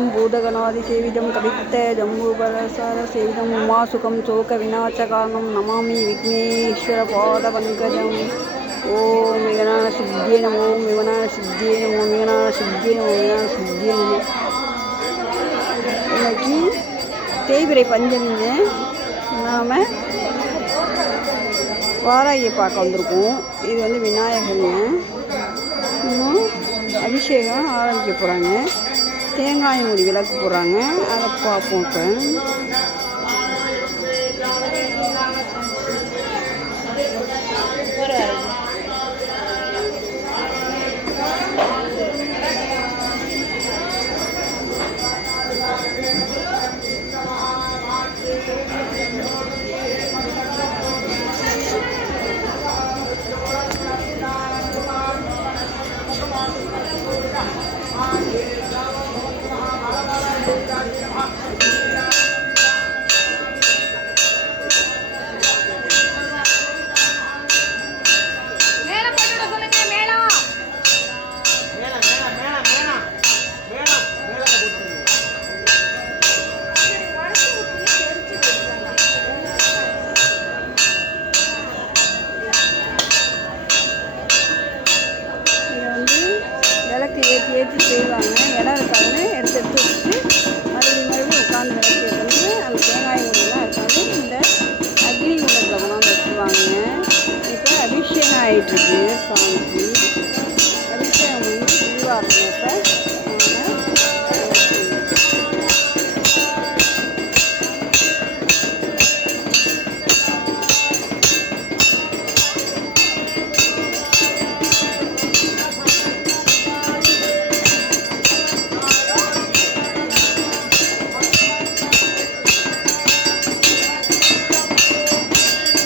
भूतगणादिसेवितं कवित्तजम्बूफलसारसेवितम् उमासुखं शोकविनाशकारणं नमामि विघ्नेश्वरपादपङ्कजम्। ॐ विघ्नसिद्ध्यै नमो, ॐ विघ्नसिद्ध्यै नमो, विघ्नसिद्ध्यै नमो, विघ्नसिद्ध्यै नमो। இன்னைக்கு தேய்பிறை பஞ்சமிங்க. நாம் வாராகியை பார்க்க வந்திருக்கோம். இது வந்து விநாயகருங்க. இன்னும் அபிஷேகம் ஆரம்பிக்க போகிறாங்க. தேங்காய் மூடி விளக்கு போடுறாங்க. அதை பார்ப்போம். இப்போ